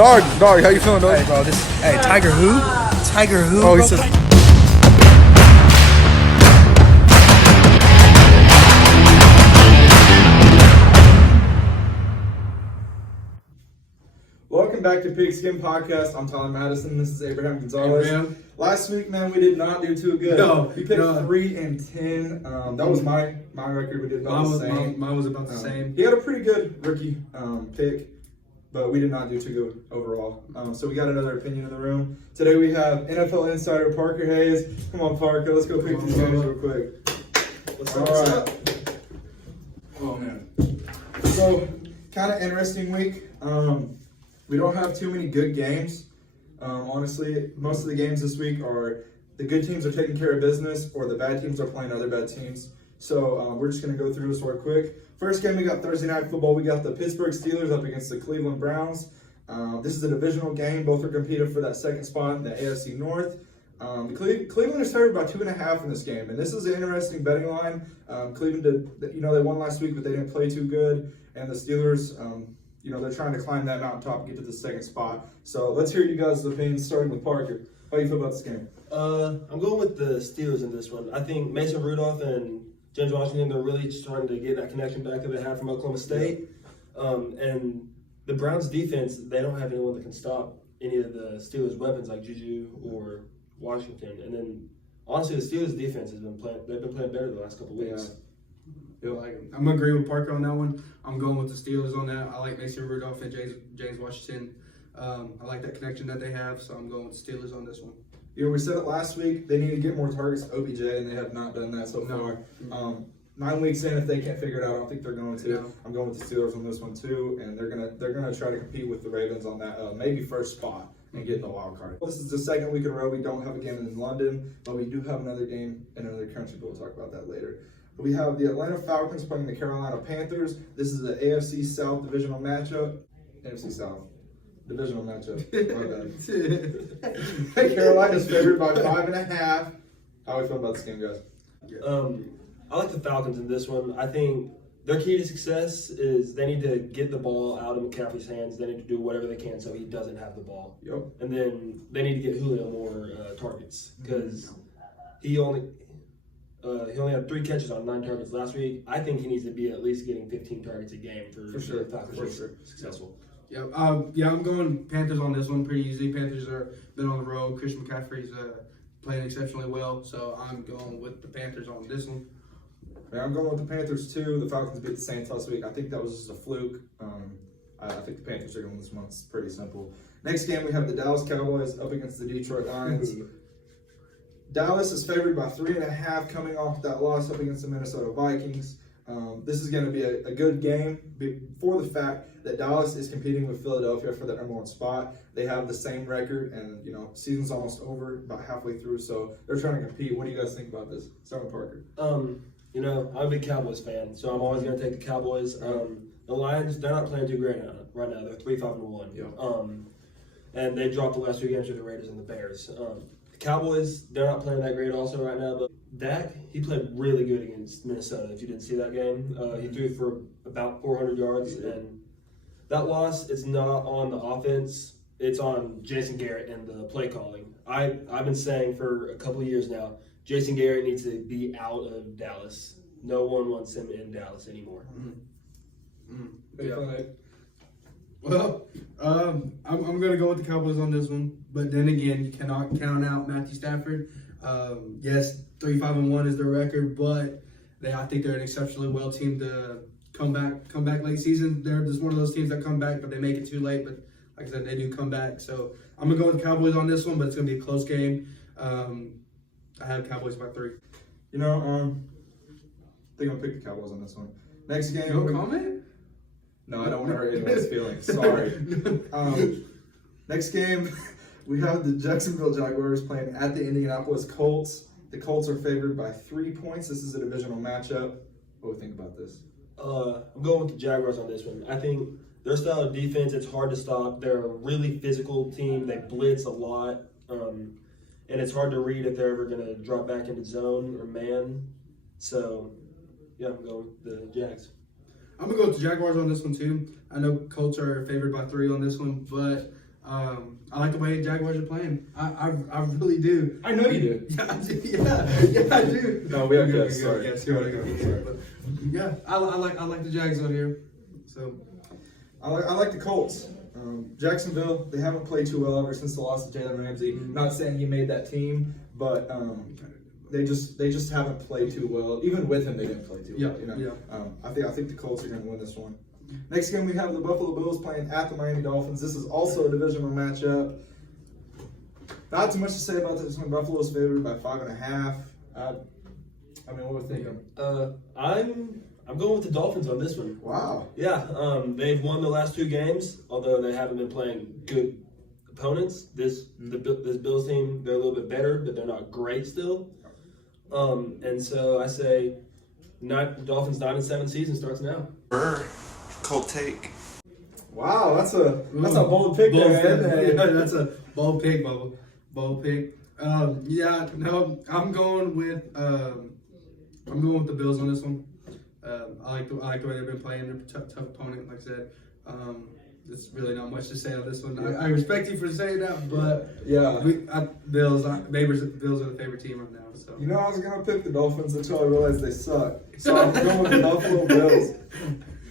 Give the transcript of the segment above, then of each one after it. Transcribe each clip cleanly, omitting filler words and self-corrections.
Dog, how you feeling, dog? Hey, bro, Tiger who? Tiger who? Oh, he bro? said. Welcome back to Peeps Podcast. I'm Tyler Madison. This is Abraham Gonzalez. Abraham. Last week, man, we did not do too good. No, we picked 3-10. That was my record. We did about the same. Mine was about the same. He had a pretty good rookie pick, but we did not do too good overall. So we got another opinion in the room. Today we have NFL insider Parker Hayes. Come on, Parker. Let's go pick these games real quick. All right. Oh, man. So, kind of interesting week. We don't have too many good games. Honestly, most of the games this week are the good teams are taking care of business or the bad teams are playing other bad teams. So we're just going to go through this real quick. First game, we got Thursday Night Football. We got the Pittsburgh Steelers up against the Cleveland Browns. This is a divisional game. Both are competing for that second spot in the AFC North. Cleveland is favored by 2.5 in this game, and this is an interesting betting line. Cleveland did, they won last week, but they didn't play too good. And the Steelers, they're trying to climb that mountaintop and get to the second spot. So let's hear you guys' opinions, starting with Parker. How do you feel about this game? I'm going with the Steelers in this one. I think Mason Rudolph and James Washington, they're really starting to get that connection back that they had from Oklahoma State. And the Browns' defense, they don't have anyone that can stop any of the Steelers' weapons like Juju or Washington. And then, honestly, the Steelers' defense they've been playing better the last couple of weeks. Yeah. I'm going to agree with Parker on that one. I'm going with the Steelers on that. I like Mason Rudolph and James Washington. I like that connection that they have, so I'm going with the Steelers on this one. We said it last week. They need to get more targets to OBJ, and they have not done that so far. 9 weeks in, if they can't figure it out, I don't think they're going to. No. I'm going with the Steelers on this one too, and they're gonna try to compete with the Ravens on that maybe first spot and get in the wild card. This is the second week in a row we don't have a game in London, but we do have another game in another country. But we'll talk about that later. We have the Atlanta Falcons playing the Carolina Panthers. This is the AFC South divisional matchup. AFC South divisional matchup. My bad. Carolina's favored by 5.5. How do you feel about this game, guys? I like the Falcons in this one. I think their key to success is they need to get the ball out of McCaffrey's hands. They need to do whatever they can so he doesn't have the ball. Yep. And then they need to get Julio more targets because he only had 3 catches on 9 targets last week. I think he needs to be at least getting 15 targets a game for sure. the Falcons to be successful. Yeah, I'm going Panthers on this one pretty easy. Panthers are been on the road. Christian McCaffrey's playing exceptionally well, so I'm going with the Panthers on this one. Yeah, I'm going with the Panthers too. The Falcons beat the Saints last week. I think that was just a fluke. I think the Panthers are going this month. It's pretty simple. Next game, we have the Dallas Cowboys up against the Detroit Lions. Dallas is favored by 3.5 coming off that loss up against the Minnesota Vikings. This is going to be a good game for the fact that Dallas is competing with Philadelphia for the number 1 spot. They have the same record, and season's almost over, about halfway through, so they're trying to compete. What do you guys think about this? Start with Parker. I'm a big Cowboys fan, so I'm always going to take the Cowboys. The Lions, they're not playing too great right now. They're 3-5-1. Yeah. And they dropped the last 2 games to the Raiders and the Bears. The Cowboys, they're not playing that great also right now, but Dak, he played really good against Minnesota, if you didn't see that game. He threw for about 400 yards, and that loss, it's not on the offense. It's on Jason Garrett and the play calling. I've been saying for a couple of years now, Jason Garrett needs to be out of Dallas. No one wants him in Dallas anymore. Yeah. Well, I'm going to go with the Cowboys on this one, but then again, you cannot count out Matthew Stafford. Yes, 3-5-1 is their record, but I think they're an exceptionally well team to come back late season. They're just one of those teams that come back, but they make it too late. But like I said, they do come back. So I'm going to go with the Cowboys on this one, but it's going to be a close game. I have Cowboys by 3. I think I'm going to pick the Cowboys on this one. Next game. No comment? No, I don't want to hurt anyone's feelings. Sorry. Next game, we have the Jacksonville Jaguars playing at the Indianapolis Colts. The Colts are favored by 3 points. This is a divisional matchup. What do you think about this? I'm going with the Jaguars on this one. I think their style of defense, it's hard to stop. They're a really physical team. They blitz a lot. And it's hard to read if they're ever going to drop back into zone or man. So, yeah, I'm going with the Jags. I'm going to go with the Jaguars on this one, too. I know Colts are favored by 3 on this one, but I like the way Jaguars are playing. I really do. I know you do. Yeah, I do. No, we have guests. Sorry. Yes, but yeah, I like the Jags on here. So I like the Colts. Jacksonville, they haven't played too well ever since the loss of Jalen Ramsey. Not saying he made that team, but they just haven't played too well. Even with him, they didn't play too well. You know? I think the Colts are going to win this one. Next game, we have the Buffalo Bills playing at the Miami Dolphins. This is also a divisional matchup. Not too much to say about this one. Buffalo's favored by 5.5. I mean, what we're thinking. I'm going with the Dolphins on this one. Wow. Yeah, they've won the last 2 games, although they haven't been playing good opponents. This Bills team, they're a little bit better, but they're not great still. And so I say, Dolphins 9-7 season starts now. Cold take. Wow, that's a bold pick there. Yeah, that's a bold pick, Bubba. Bold pick. I'm going with the Bills on this one. I like the way they've been playing. They're tough opponent, like I said. There's really not much to say on this one. I respect you for saying that, but yeah, Bills are the favorite team right now. So you know, I was gonna pick the Dolphins until I realized they suck. So I'm going with the Buffalo Bills.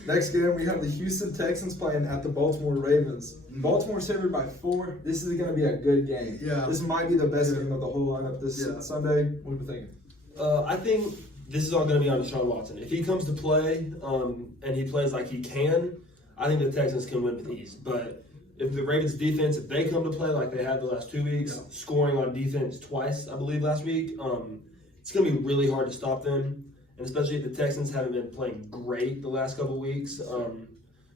Next game, we have the Houston Texans playing at the Baltimore Ravens. Baltimore's favored by 4. This is going to be a good game. Yeah. This might be the best game of the whole lineup this Sunday. What do you think? I think this is all going to be on Deshaun Watson. If he comes to play and he plays like he can, I think the Texans can win with ease. But if the Ravens defense, if they come to play like they had the last 2 weeks, scoring on defense twice, I believe, last week, it's going to be really hard to stop them. And especially if the Texans haven't been playing great the last couple of weeks.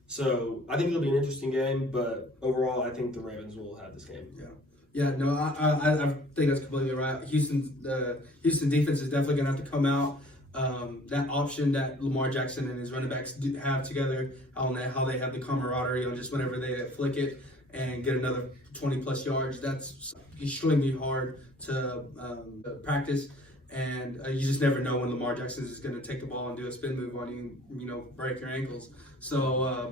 So I think it'll be an interesting game, but overall, I think the Ravens will have this game. I think that's completely right. Houston defense is definitely going to have to come out. That option that Lamar Jackson and his running backs have together, how they have the camaraderie on just whenever they flick it and get another 20-plus yards, that's extremely hard to practice. And you just never know when Lamar Jackson is going to take the ball and do a spin move on you, break your ankles. So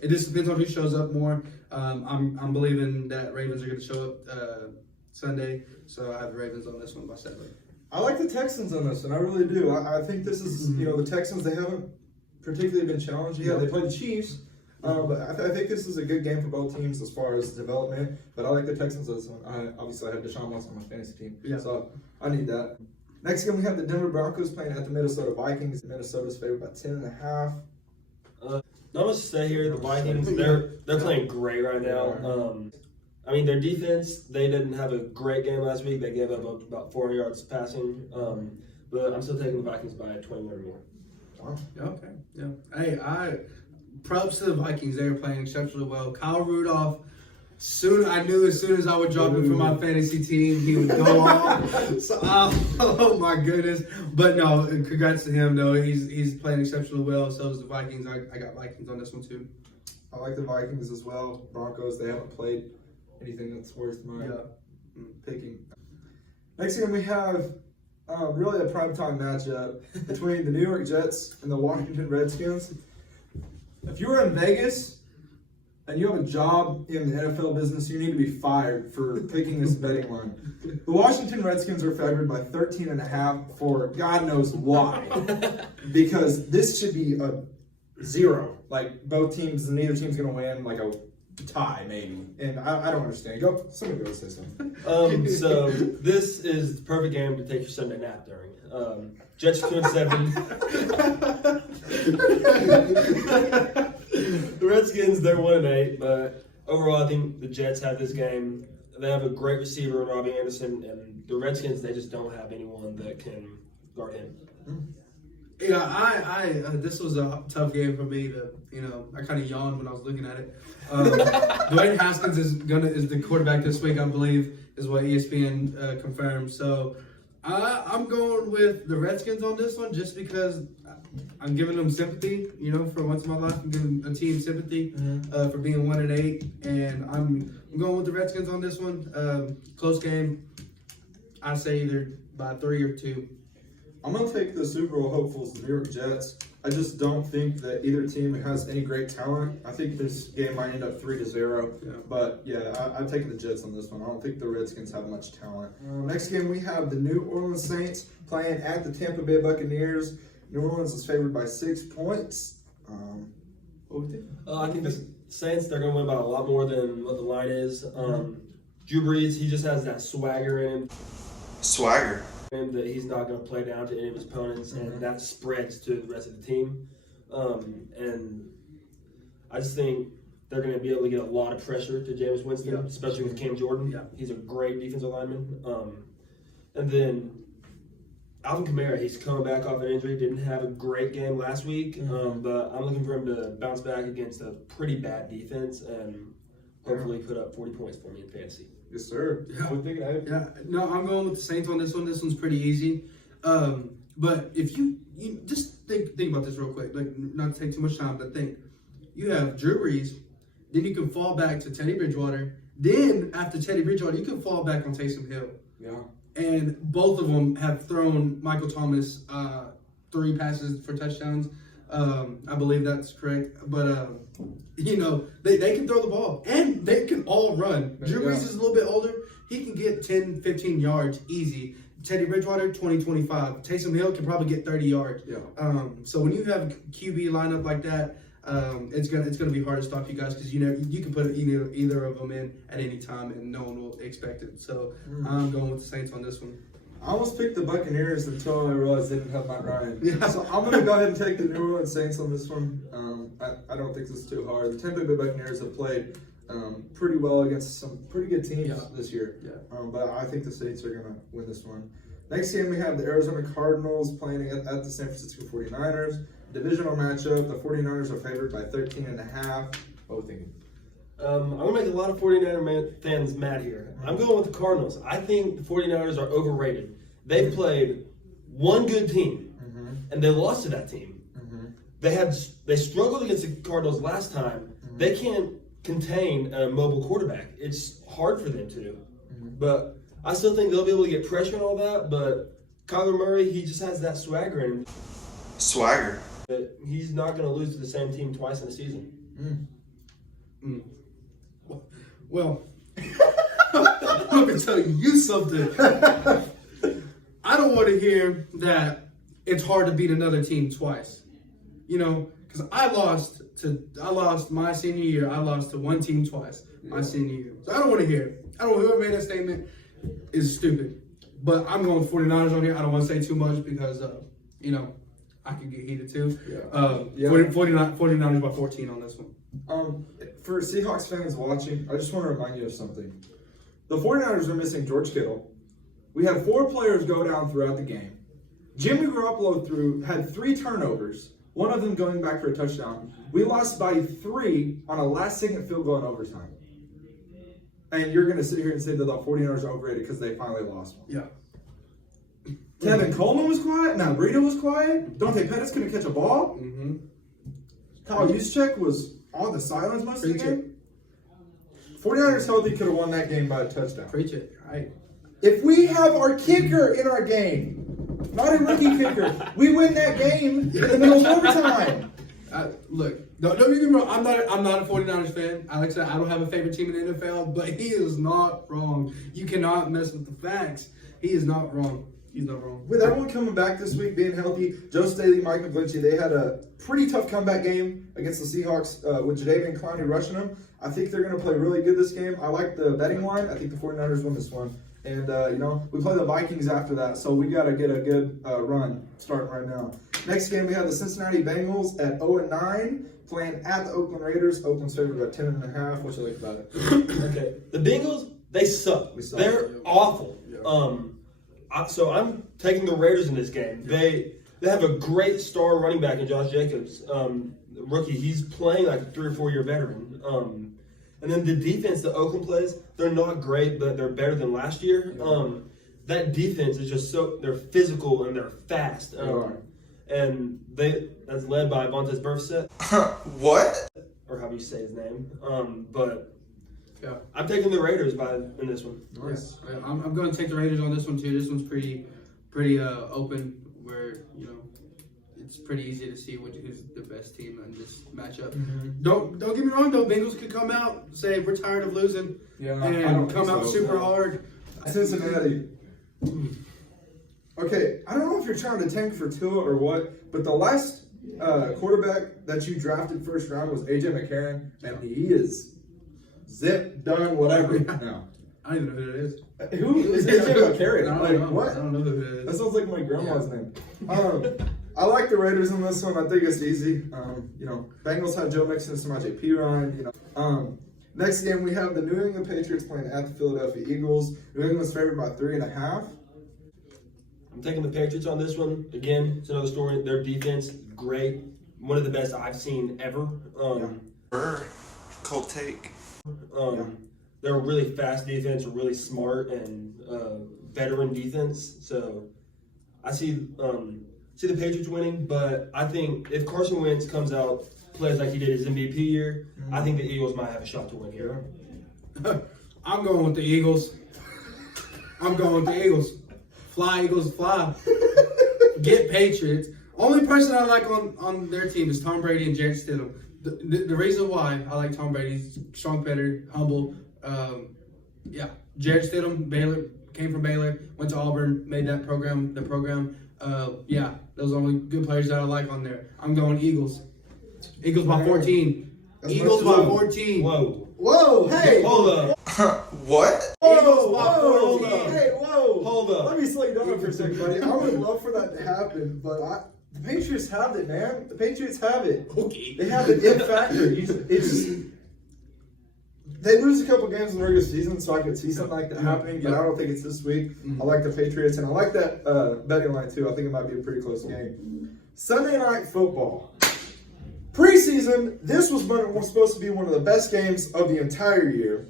it just depends on who shows up more. I'm believing that Ravens are going to show up Sunday, so I have the Ravens on this one by 7. I like the Texans on this one. I really do. I think this is, the Texans, they haven't particularly been challenged yet. They played the Chiefs. But I think this is a good game for both teams as far as development. But I like the Texans on this one. Obviously, I have Deshaun Watson on my fantasy team, so I need that. Next game, we have the Denver Broncos playing at the Minnesota Vikings. Minnesota's favored by 10.5. Not much to say here. The Vikings, they're playing great right now. I mean, their defense, they didn't have a great game last week. They gave up about 400 yards passing. But I'm still taking the Vikings by 21 or more. Wow. Okay. Yeah. Hey, props to the Vikings. They were playing exceptionally well. Kyle Rudolph, I knew as soon as I would drop him for my fantasy team, he would go off. So, oh my goodness. But no, congrats to him, though. He's playing exceptionally well. So is the Vikings. I got Vikings on this one, too. I like the Vikings as well. Broncos, they haven't played anything that's worth my picking. Next game, we have really a primetime matchup between the New York Jets and the Washington Redskins. If you're in Vegas and you have a job in the NFL business, you need to be fired for picking this betting line. The Washington Redskins are favored by 13.5 for God knows why. Because this should be a 0. Like both teams, neither team's going to win, like a tie maybe. And I don't understand. Somebody go say something. So this is the perfect game to take your Sunday nap during. Jets 2-7. The Redskins, they're 1-8, but overall, I think the Jets have this game. They have a great receiver in Robbie Anderson, and the Redskins, they just don't have anyone that can guard him. Yeah, this was a tough game for me to, I kind of yawned when I was looking at it. Dwayne Haskins is the quarterback this week, I believe, is what ESPN confirmed. So I'm going with the Redskins on this one just because I'm giving them sympathy, for once in my life. I'm giving a team sympathy for being 1-8, and I'm going with the Redskins on this one. Close game. I say either by 3 or 2. I'm going to take the Super Bowl hopefuls, the New York Jets. I just don't think that either team has any great talent. I think this game might end up 3-0. Yeah. But yeah, I'm taking the Jets on this one. I don't think the Redskins have much talent. Next game, we have the New Orleans Saints playing at the Tampa Bay Buccaneers. New Orleans is favored by 6 points. What do we think? I think the Saints, they're going to win by a lot more than what the line is. Drew Brees, he just has that swagger in him. Swagger. That he's not going to play down to any of his opponents, and that spreads to the rest of the team. And I just think they're going to be able to get a lot of pressure to Jameis Winston, especially with Cam Jordan. Yeah. He's a great defensive lineman. And then Alvin Kamara, he's coming back off an injury, didn't have a great game last week, but I'm looking for him to bounce back against a pretty bad defense and hopefully put up 40 points for me in fantasy. Yes, sir. Yeah. What do you think, Dave? Yeah, no, I'm going with the Saints on this one. This one's pretty easy. But if you just think about this real quick, like not to take too much time, but think. You have Drew Brees, then you can fall back to Teddy Bridgewater. Then after Teddy Bridgewater, you can fall back on Taysom Hill. Yeah. And both of them have thrown Michael Thomas 3 passes for touchdowns. I believe that's correct. But, they can throw the ball. And they can all run. Drew Brees is a little bit older. He can get 10, 15 yards easy. Teddy Bridgewater, 20, 25. Taysom Hill can probably get 30 yards. Yeah. So when you have a QB lineup like that, it's gonna be hard to stop you guys because you can put either of them in at any time and no one will expect it. So I'm going with the Saints on this one. I almost picked the Buccaneers until I realized they didn't have Matt Ryan. Yeah. So I'm going to go ahead and take the New Orleans Saints on this one. I don't think this is too hard. The Tampa Bay Buccaneers have played pretty well against some pretty good teams this year. Yeah. But I think the Saints are going to win this one. Next game, we have the Arizona Cardinals playing at the San Francisco 49ers. Divisional matchup. The 49ers are favored by 13.5. What are we thinking? I'm going to make a lot of 49er fans mad here. I'm going with the Cardinals. I think the 49ers are overrated. They've played one good team, and they lost to that team. They struggled against the Cardinals last time. They can't contain a mobile quarterback. It's hard for them to do. But I still think they'll be able to get pressure and all that. But Kyler Murray, he just has that swagger in him. Swagger. But he's not going to lose to the same team twice in a season. Well, I'm going to tell you something. I don't want to hear that it's hard to beat another team twice. Because I lost my senior year. I lost to one team twice my senior year. So I don't want to hear it. Whoever made that statement is stupid. But I'm going with 49ers on here. I don't want to say too much because, I could get heated too. 49ers by 14 on this one. For Seahawks fans watching, I just want to remind you of something. The 49ers are missing George Kittle. We had 4 players go down throughout the game. Jimmy Garoppolo had 3 turnovers, one of them going back for a touchdown. We lost by 3 on a last-second field goal in overtime. And you're going to sit here and say that the 49ers are overrated because they finally lost one. Yeah. Tevin Coleman was quiet. Now Breida was quiet. Dante Pettis couldn't catch a ball. Kyle Juszczyk was on the sidelines most of the game. 49ers healthy could have won that game by a touchdown. Preach it. Right. If we have our kicker in our game, not a rookie kicker, we win that game in the middle of overtime. Look, don't get me wrong. I'm not a 49ers fan. Like I said, I don't have a favorite team in the NFL, but he is not wrong. You cannot mess with the facts. He is not wrong. He's not wrong. With everyone coming back this week, being healthy, Joe Staley, Mike McGlinchey, they had a pretty tough comeback game against the Seahawks with Jadeveon Clowney rushing them. I think they're going to play really good this game. I like the betting line. I think the 49ers win this one. And, we play the Vikings after that, so we got to get a good run starting right now. Next game, we have the Cincinnati Bengals at 0-9 playing at the Oakland Raiders. Oakland's favored by 10.5. What you like about it? Okay. The Bengals, they suck. They're awful. So I'm taking the Raiders in this game. They have a great star running back in Josh Jacobs, rookie. He's playing like a 3 or 4 year veteran. And then the defense that Oakland plays, they're not great, but they're better than last year. That defense is just they're physical and they're fast. And that's led by Vontaze Burfict. What? Or how do you say his name? But yeah, I'm taking the Raiders in this one. Nice. Yeah. I'm going to take the Raiders on this one too. This one's pretty open, where it's pretty easy to see who's the best team in this matchup. Mm-hmm. Don't get me wrong though. Bengals could come out, say we're tired of losing, Yeah, I and don't come think out so. super hard. Cincinnati. Okay, I don't know if you're trying to tank for Tua or what, but the last quarterback that you drafted first round was AJ McCarron, and he is zip, done, whatever now. I don't even know who that is. Who is AJ McCarron? I Like, don't know. what? I don't know who that That is. sounds like my grandma's name. I like the Raiders in this one. I think it's easy. Bengals have Joe Mixon and Samaje Perine. Next game we have the New England Patriots playing at the Philadelphia Eagles. New England's favored by 3.5. I'm taking the Patriots on this one. Again, it's another story. Their defense, great. One of the best I've seen ever. Cold take. They're a really fast defense, a really smart and veteran defense. So I see the Patriots winning, but I think if Carson Wentz comes out, plays like he did his MVP year, I think the Eagles might have a shot to win here. I'm going with the Eagles. Fly, Eagles, fly. Get Patriots. Only person I like on their team is Tom Brady and Jarrett Stidham. The reason why I like Tom Brady, he's strong better, humble. Jarrett Stidham, Baylor, came from Baylor, went to Auburn, made that program the program. Those are only good players that I like on there. I'm going Eagles. Eagles by 14. Eagles by 14. Whoa, hey! Hold up. What? Whoa, Hold up. hey, whoa! Hold up. Let me slow you down for a second, buddy. I would love for that to happen, but the Patriots have it, man. The Patriots have it. Okay. They have the it factor. They lose a couple games in the regular season, so I could see something like that happening, but I don't think it's this week. I like the Patriots, and I like that betting line, too. I think it might be a pretty close game. Sunday Night Football. Preseason, this was supposed to be one of the best games of the entire year.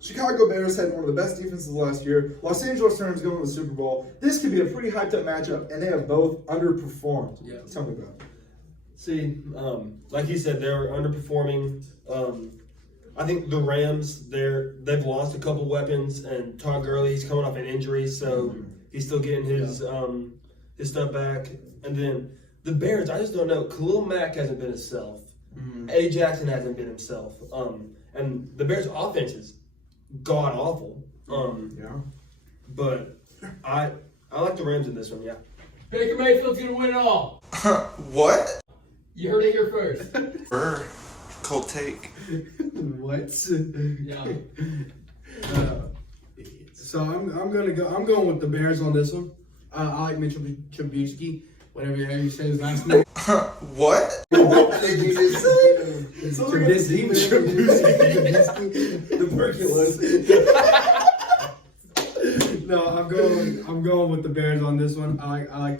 Chicago Bears had one of the best defenses last year. Los Angeles Rams going to the Super Bowl. This could be a pretty hyped up matchup, and they have both underperformed. Yeah. Tell me about it. See, like you said, they're underperforming. I think the Rams, they've lost a couple weapons, and Todd Gurley, he's coming off an injury, so he's still getting his stuff back. And then the Bears, I just don't know. Khalil Mack hasn't been himself. Eddie Jackson hasn't been himself. And the Bears' offense is god awful. But I like the Rams in this one. Yeah. Baker Mayfield's gonna win it all. What? You heard it here first. Cold take. What? Yeah. So I'm going with the Bears on this one. I like Mitchell Trubisky, whatever you say his last name. What? What did you just say? No, I'm going with the Bears on this one. I like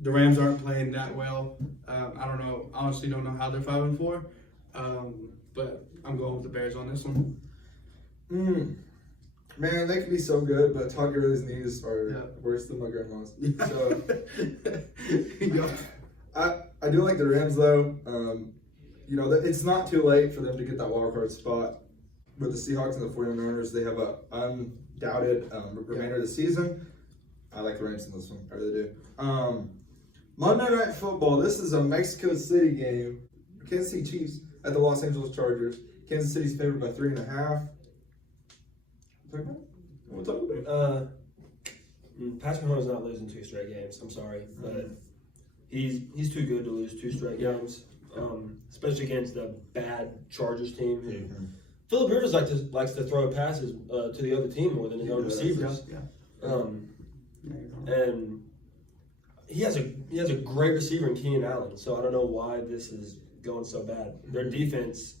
the Rams aren't playing that well. I don't know. Honestly, don't know how they're 5-4. But I'm going with the Bears on this one. Man, they could be so good, but Todd Gurley's knees are worse than my grandma's. So I do like the Rams though. It's not too late for them to get that wild card spot. With the Seahawks and the 49ers, they have an undoubted remainder of the season. I like the Rams in this one. I really do. Monday Night Football. This is a Mexico City game. Kansas City Chiefs at the Los Angeles Chargers. Kansas City's favored by 3.5. What talk about? Patrick Mahomes not losing 2 straight games. I'm sorry, but he's too good to lose 2 straight games, especially against a bad Chargers team. Philip Rivers likes to throw passes to the other team more than his own receivers. And he has a great receiver in Keenan Allen. So I don't know why this is going so bad. Their defense,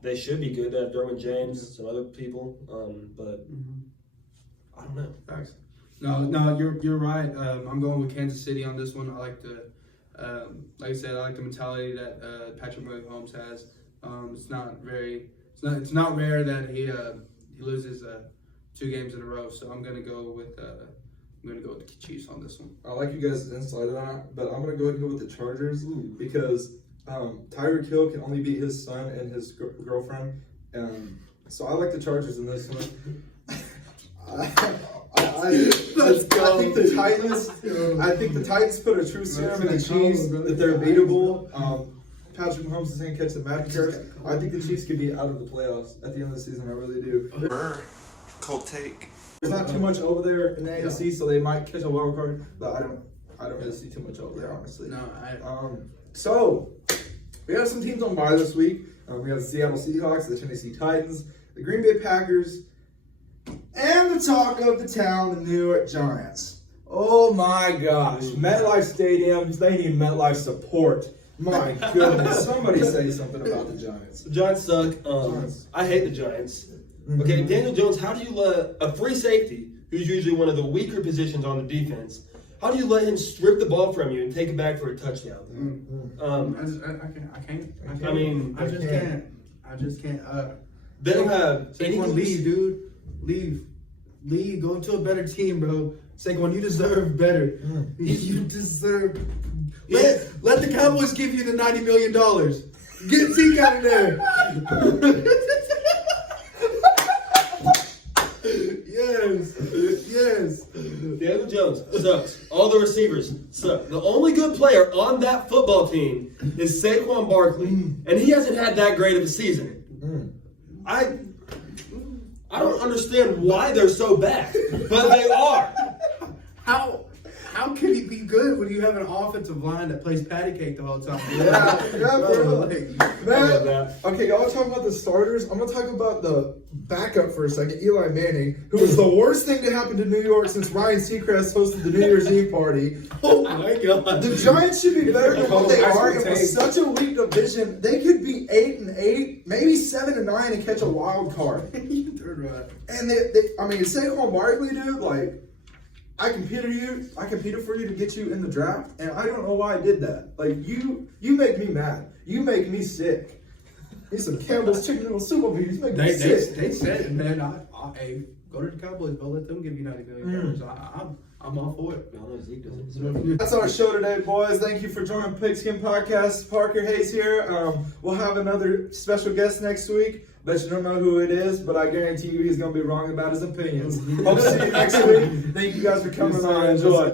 they should be good. They have Derwin James, some other people, but I don't know. Thanks. No, you're right. I'm going with Kansas City on this one. I like like I said, I like the mentality that Patrick Mahomes has. It's not rare that he loses 2 games in a row. So I'm gonna go with the Chiefs on this one. I like you guys' insight on that, but I'm gonna go ahead and go with the Chargers because Tyreek Hill can only beat his son and his girlfriend. So I like the Chargers in this one. Let's go. I think the Titans put a true serum in the Chiefs that they're beatable. Patrick Mahomes is going to catch the magic trick. I think the Chiefs could be out of the playoffs at the end of the season. I really do. Cold take. There's not too much over there in the AFC, so they might catch a wild card. But I don't really see too much over there, honestly. No, So we got some teams on bye this week. We got the Seattle Seahawks, the Tennessee Titans, the Green Bay Packers, and the talk of the town, the New York Giants. Oh my gosh, MetLife Stadium, they need MetLife support. My goodness, somebody say something about the Giants. The Giants suck. I hate the Giants. Okay, Daniel Jones, how do you let a free safety, who's usually one of the weaker positions on the defense, how do you let him strip the ball from you and take it back for a touchdown? I can't. I mean, I just can't. they don't have Saquon, leave, dude. Leave. Go to a better team, bro. Saquon, you deserve better. You deserve. Let the Cowboys give you the $90 million. Get Zeke out of there. Yes. Daniel Jones sucks. All the receivers suck. The only good player on that football team is Saquon Barkley, and he hasn't had that great of a season. I don't understand why they're so bad, but they are. How can he be good when you have an offensive line that plays patty cake the whole time? Yeah, bro. love that. Okay, y'all talking about the starters. I'm gonna talk about the backup for a second, Eli Manning, who was the worst thing to happen to New York since Ryan Seacrest hosted the New Year's Eve party. Oh my God! The Giants should be better than what they are. It was such a weak division. They could be 8-8, maybe 7-9, and catch a wild card. You're right. And I mean, Saquon Barkley, dude, like. I competed for you to get you in the draft, and I don't know why I did that. Like, you make me mad. You make me sick. Need some Campbell's chicken noodle soup over here. You make me sick. They said it, man. Hey, go to the Cowboys, bro. Let them give you $90 million. I'm all for it. Y'all know Zeke doesn't deserve it. That's our show today, boys. Thank you for joining Pigskin Podcast. Parker Hayes here. We'll have another special guest next week. Bet you don't know who it is, but I guarantee you he's going to be wrong about his opinions. Hope to see you next week. Thank you guys for coming on. Enjoy.